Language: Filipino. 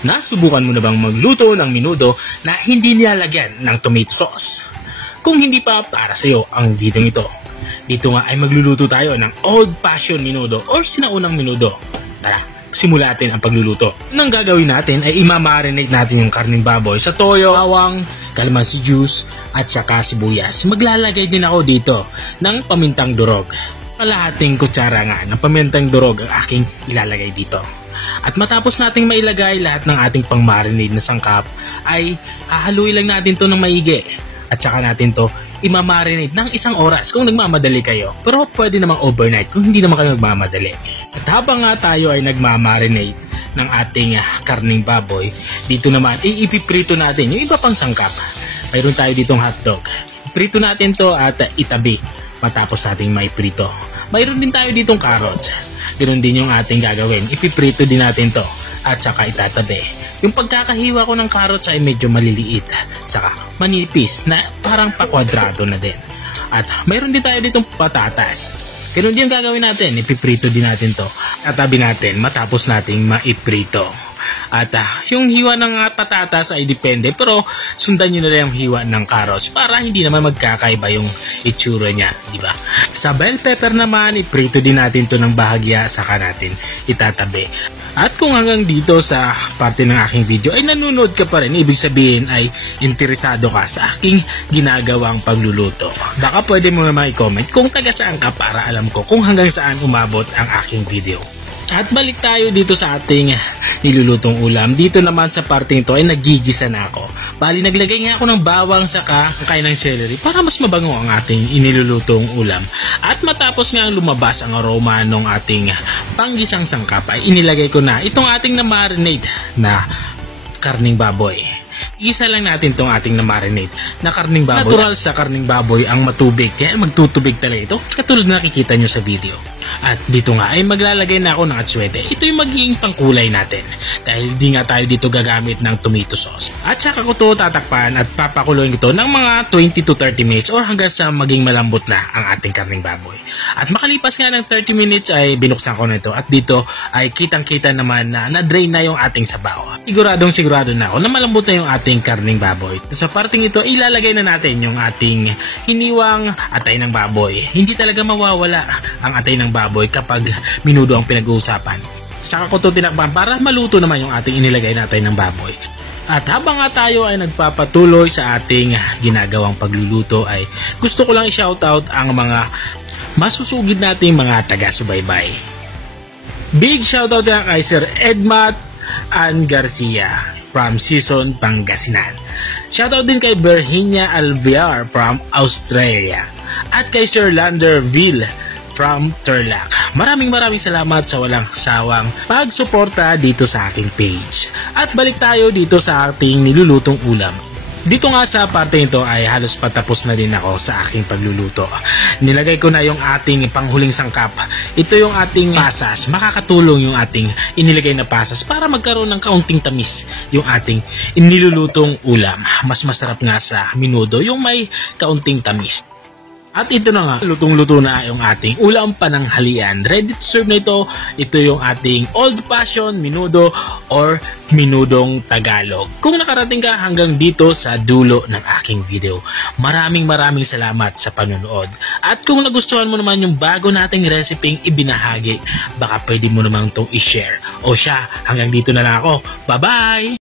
Nasubukan mo na bang magluto ng menudo na hindi nilalagyan ng tomato sauce? Kung hindi pa, para sa iyo ang video ito. Dito nga ay magluluto tayo ng old-fashioned menudo or sinaunang menudo. Tara, simulan natin ang pagluluto. Ang gagawin natin ay imamarinate natin yung karning baboy sa toyo, bawang, calamansi juice, at saka sibuyas. Maglalagay din ako dito ng pamintang durog. Kalahating kutsara nga ng pamintang durog ang aking ilalagay dito. At matapos nating mailagay lahat ng ating pang-marinade na sangkap, ay hahaluin lang natin to ng maigi. At saka natin to imamarinate ng 1 oras kung nagmamadali kayo. Pero pwede namang overnight kung hindi naman kayo nagmamadali. At habang nga tayo ay nagmamarinate ng ating karning baboy, dito naman ipiprito natin yung iba pang sangkap. Mayroon tayo ditong hotdog. Iprito natin to at itabi matapos nating maiprito. Mayroon din tayo ditong carrots. Ganoon din yung ating gagawin. Ipiprito din natin to at saka itatabi. Yung pagkakahiwa ko ng carrots ay medyo maliliit, saka manipis na parang pakwadrado na din. At mayroon din tayo ditong patatas. Ganoon din yung gagawin natin. Ipiprito din natin to. Tatabi natin matapos nating maiprito. At yung hiwa ng patatas ay depende, pero sundan nyo na lang yung hiwa ng carrots para hindi naman magkakaiba yung itsura niya, di ba? Sa bell pepper naman, iprito din natin to ng bahagya, saka natin itatabi. At kung hanggang dito sa parte ng aking video ay nanonood ka pa rin, ibig sabihin ay interesado ka sa aking ginagawang pagluluto. Baka pwede mo naman i-comment kung taga saan ka para alam ko kung hanggang saan umabot ang aking video. At balik tayo dito sa ating nilulutong ulam. Dito naman sa parting to ay nagigisa na ako. Bali, naglagay nga ako ng bawang saka kain ng celery para mas mabango ang ating inilulutong ulam. At matapos nga lumabas ang aroma ng ating panggisang sangkap ay inilagay ko na itong ating na-marinate na karning baboy. Isa lang natin itong ating na-marinate na karning baboy. Natural sa karning baboy ang matubig, kaya magtutubig talaga ito, katulad na nakikita nyo sa video. At dito nga ay maglalagay na ako ng atsuete. Ito yung magiging pangkulay natin dahil di nga tayo dito gagamit ng tomato sauce. At saka ko ito tatakpan at papakuloyin ito ng mga 20 to 30 minutes or hanggang sa maging malambot na ang ating karning baboy. At makalipas nga ng 30 minutes ay binuksan ko na ito at dito ay kitang-kita naman na na-drain na yung ating sabaw. Sigurado na ako na malambot na yung ating karning baboy. Sa parting ito ilalagay na natin yung ating hiniwang atay ng baboy. Hindi talaga mawawala ang atay ng baboy kapag menudo ang pinag-uusapan. Saka ko ito tinakpan para maluto naman yung ating inilagay natin ng baboy. At habang nga tayo ay nagpapatuloy sa ating ginagawang pagluluto ay gusto ko lang i-shoutout ang mga masusugid nating mga taga-subaybay. Big shoutout nga kay Sir Edmat Ann Garcia from Sison, Pangasinan. Shoutout din kay Virginia Alviar from Australia. At kay Sir Lander Ville from Turlac. Maraming salamat sa walang sawang pagsuporta dito sa aking page. At balik tayo dito sa ating nilulutong ulam. Dito nga sa parte nito ay halos patapos na din ako sa aking pagluluto. Nilagay ko na yung ating panghuling sangkap. Ito yung ating pasas. Makakatulong yung ating inilagay na pasas para magkaroon ng kaunting tamis yung ating nilulutong ulam. Mas masarap nga sa menudo yung may kaunting tamis. At ito na nga, lutong-luto na yung ating ulam pananghalian. Ready to serve na ito. Ito yung ating old-fashioned menudo or menudong Tagalog. Kung nakarating ka hanggang dito sa dulo ng aking video, maraming salamat sa panonood. At kung nagustuhan mo naman yung bago nating reseping ibinahagi, baka pwede mo naman itong i-share. O siya, hanggang dito na lang ako. Bye-bye!